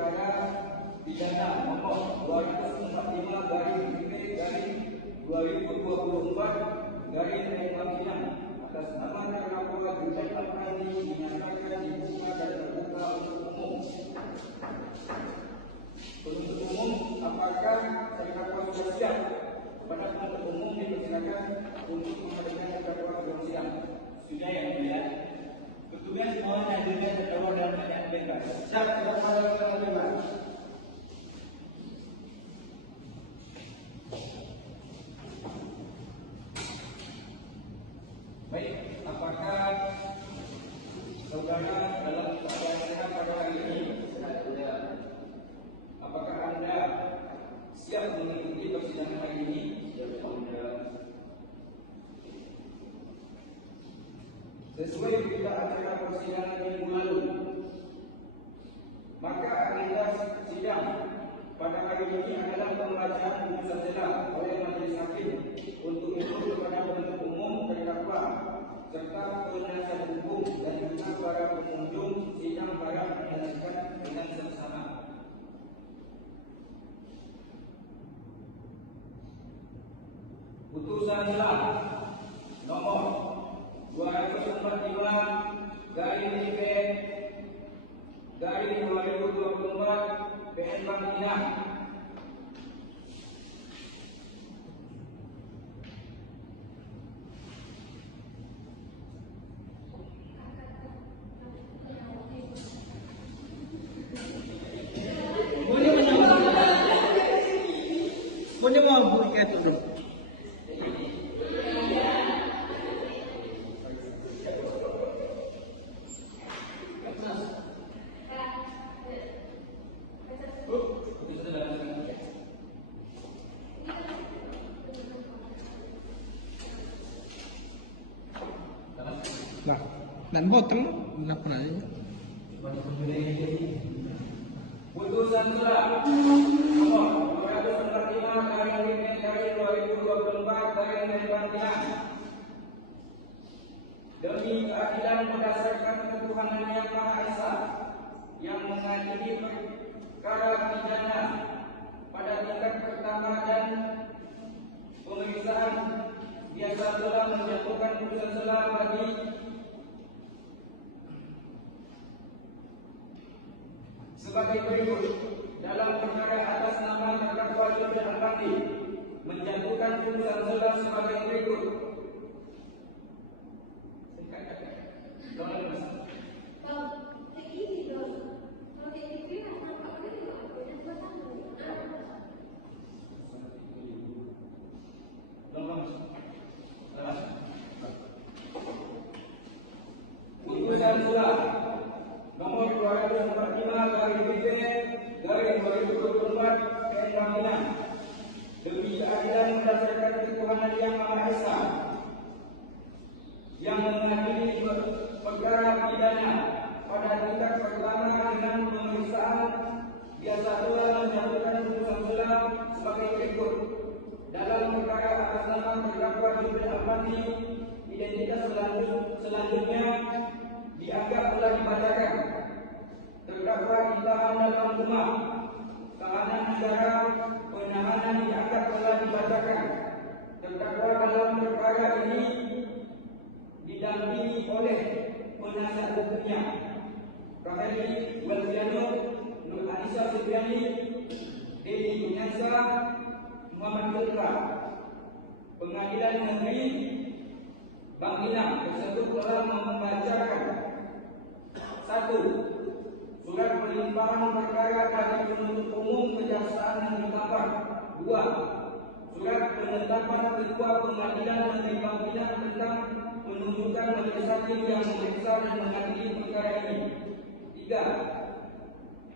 perkara pidana nomor 245/2024 atas nama terdakwa Julian Afrandi dinyatakan dibuka dan terbuka untuk umum. Penuntut umum, apakah terdakwa sudah siap? Kepada penuntut umum dipersilakan untuk menghadirkan terdakwa dalam sidang. Sudah yang mulia. Petugas mohon hadirkan terdakwa dalam keadaan bebas. Siap, terdakwa dalam keadaan bebas. Baik, apakah saudara dalam keadaan sehat pada hari ini? Apakah Anda siap mengikuti persidangan hari ini? Sesuai berita acara persidangan minggu lalu, maka agenda sidang pada hari ini adalah pembacaan putusan selah oleh majelis hakim untuk itu kepada penuntut umum, terdakwa serta penasihat hukum dan juga para pengunjung sidang para menyaksikan dengan seksama. Putusan selah nomor 245/2024 PN Bank Pinang Boleh mau buka itu. Dan botol berapa aja? Putusan selah nomor 245/2024 demi keadilan berdasarkan ketuhanan yang Maha Esa yang mengadili perkara pidana pada tingkat pertama dan pemeriksaan biasa telah menjatuhkan putusan selah bagi sebagai berikut. Dalam perkara atas nama terdakwa Julian Afrandi menjatuhkan putusan selah sebagai berikut. Putusan selah nomor 245/2024 PN Bank Pinang demi keadilan berdasarkan ketuhanan yang Maha Esa yang mengadili perkara pidana pada tingkat pertama dengan pemeriksaan biasa telah menjatuhkan putusan selah sebagai berikut. Dalam perkara atas nama terdakwa Julian Afrandi, identitas selanjutnya dianggap telah dibacakan. Terdakwa ditahan dalam rumah tahanan negara, penahanan dianggap telah dibacakan. Terdakwa dalam perkara ini didampingi oleh penasihat hukumnya Raheli Welviano, Nur Anissa Supriani, Dedi Gunyansa, Muhammad Filtra. Pengadilan Negeri Bank Pinang tersebut telah membacakan: 1. Surat pelimpahan perkara bagi penuntut umum Kejaksaan Negeri Mampang. 2. Surat penetapan Ketua Pengadilan Negeri Bank Pinang tentang penunjukan majelis hakim yang memeriksa dan mengadili perkara ini. 3.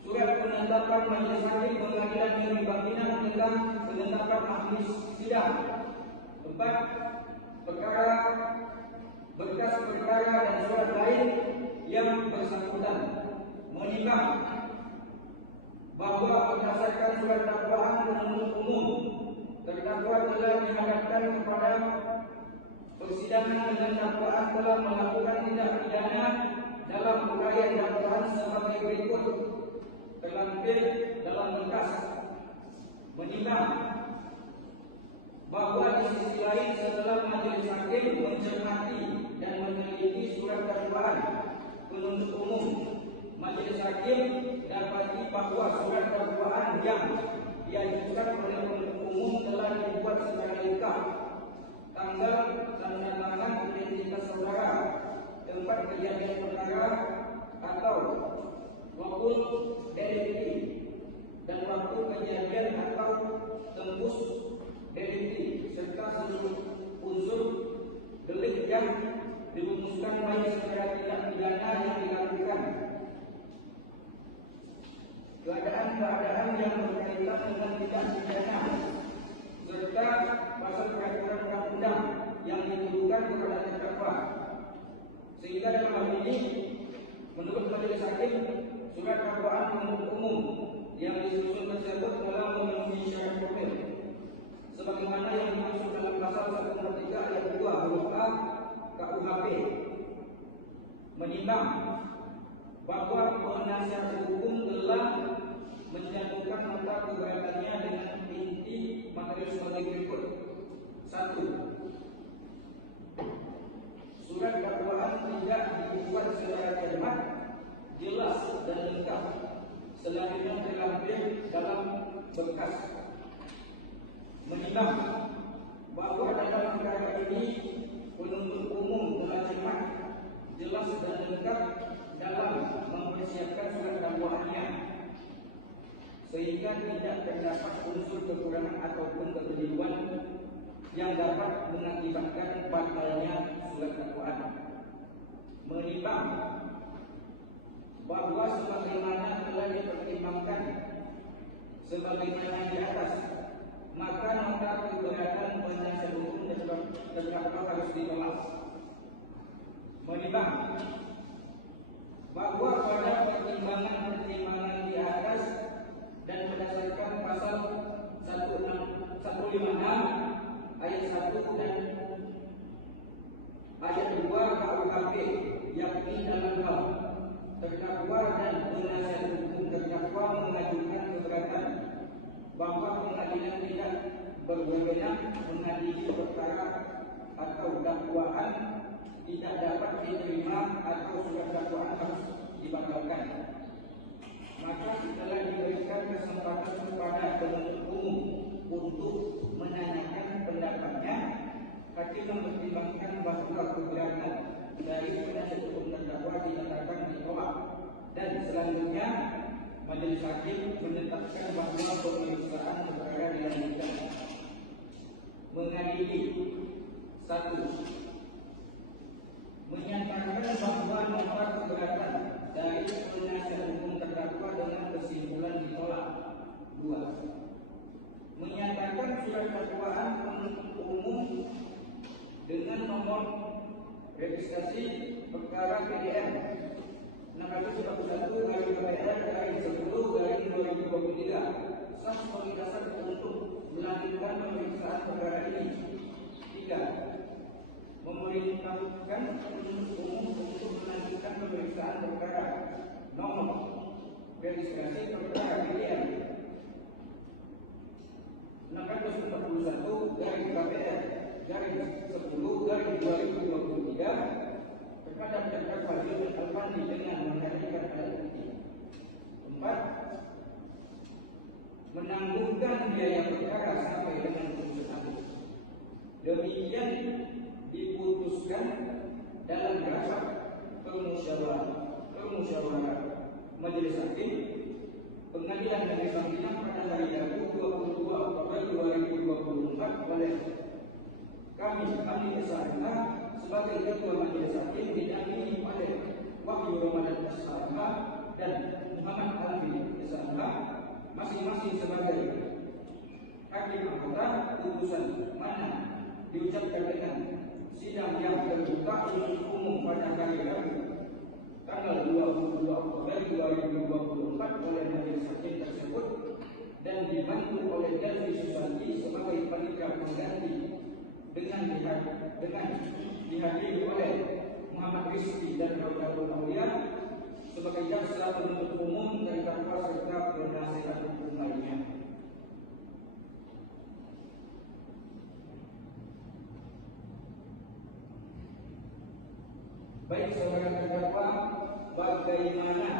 Surat penetapan majelis hakim Pengadilan Negeri Bank Pinang tentang penetapan ahli sidang. 4. Perkara, berkas perkara dan surat lain yang bersangkutan. 5. Bahwa berdasarkan surat dakwaan penuntut umum, terdakwa telah dihadapkan kepada persidangan dengan dakwaan telah melakukan tindak pidana dalam uraian dakwaan sebagai berikut. terlampir dalam berkas menimbang bahwa di sisi lain setelah majelis hakim mencermati dan meneliti surat dakwaan penuntut umum, majelis hakim dapati bahwa surat dakwaan yang diajukan oleh penuntut umum telah dibuat secara lengkap, tanggal tanda tangan identitas saudara, tempat kejadian perkara atau waktu delikti dan waktu kejadian atau tembus delikti serta seluruh unsur delik yang dirumuskan baik secara tindak pidana yang dilakukan, keadaan-keadaan yang berkaitan dengan tindak pidana serta pasal peraturan undang-undang yang dituduhkan kepada terdakwa. Sehingga dalam hal ini menurut majelis hakim surat dakwaan penuntut umum yang disusun tersebut telah memenuhi syarat formil sebagaimana yang dimaksud dalam pasal 143 ayat 2 huruf A KUHP, menimbang bahwa penasihat hukum telah menyatukan nota keberatannya dengan inti materi sebagai berikut. 1. Surat dakwaan tidak dibuat secara cermat, jelas dan lengkap, selanjutnya terlampir dalam berkas. Menimbang bahwa dalam perkara ini penuntut umum telah cermat, jelas dan lengkap dalam mempersiapkan surat dakwaannya, sehingga tidak terdapat unsur kekurangan ataupun kekeliruan yang dapat mengakibatkan batalnya surat dakwaan. Menimbang bahwa sebagaimana telah dipertimbangkan sebagaimana di atas, maka nota keberatan penasihat hukum terdakwa harus ditolak. Menimbang bahwa pada pertimbangan-pertimbangan di atas dan berdasarkan pasal 156 ayat 1 dan ayat 2 KUHP, yakni dalam hal terdakwa dan penasihat hukum terdakwa mengajukan keberatan bahwa pengadilan tidak berwenang mengadili perkara atau dakwaan tidak dapat diterima atau surat dakwaan harus dibatalkan, maka setelah diberikan kesempatan kepada penuntut umum untuk menanyakan pendapatnya, hakim mempertimbangkan bahwa keberatan dari penasihat hukum terdakwa dinyatakan ditolak, dan selanjutnya majelis hakim menetapkan bahwa pemeriksaan perkara dilanjutkan. Mengadili. 1. Menyatakan bahwa nota keberatan dari penasihat hukum terdakwa dengan kesimpulan ditolak. 2. Menyatakan surat dakwaan penuntut umum dengan nomor registrasi perkara PDN 641/PPR/10/2023 sah sebagai dasar untuk melanjutkan pemeriksaan perkara ini. 3. Memerintahkan penuntut umum untuk melanjutkan pemeriksaan perkara nomor registrasi perkara PDN 641/KPR/10/2023 terhadap terdakwa Zulkifli Al-Fandi dengan menghadirkan alat bukti. 4. Menanggungkan biaya perkara sampai dengan putusan akhir. Demikian diputuskan dalam rapat permusyawaratan majelis hakim Pengadilan Negeri Panggilan pada hari Rabu 22 Oktober 2024 oleh kami SHMH sebagai Ketua Majelis Hakim didampingi oleh Wahyu Ramadan SHMH dan Muhammad Alfi SHMH masing-masing sebagai hakim anggota. Putusan mana diucapkan dengan sidang yang terbuka untuk umum pada hari Rabu tanggal 22 Oktober 2024 oleh majelis hakim tersebut dan dibantu oleh Delvi Susanti sebagai panitia pengganti dengan dihadiri oleh Muhammad Rizki dan Raudhul Aulia sebagai jaksa penuntut umum terdakwa serta Baik saudara terdakwa, bagaimana?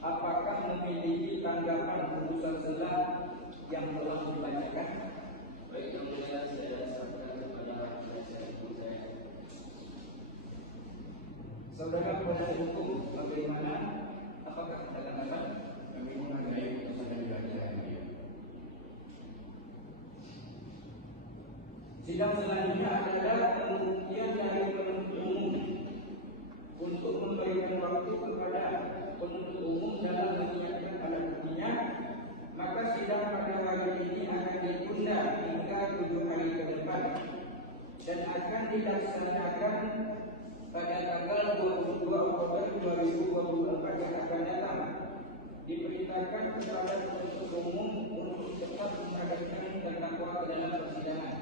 Apakah memiliki tanggapan putusan selah yang telah dibacakan? Baik, yang mulia saya sampaikan kepada penasihat hukum saya. Saudara penasihat hukum, bagaimana? Apakah ada tanggapan? Kami menghargai putusan yang dibaca yang mulia. Sidang selanjutnya adalah pembuktian dari penuntut umum untuk memberikan waktu kepada penuntut umum dalam menyiapkan alat buktinya. Maka sidang pada hari ini akan ditunda hingga 7 hari ke depan dan akan dilaksanakan pada tanggal 22 Oktober 2024 yang akan datang. Diperintahkan kepada penuntut umum untuk cepat menghadirkan terdakwa ke dalam persidangan.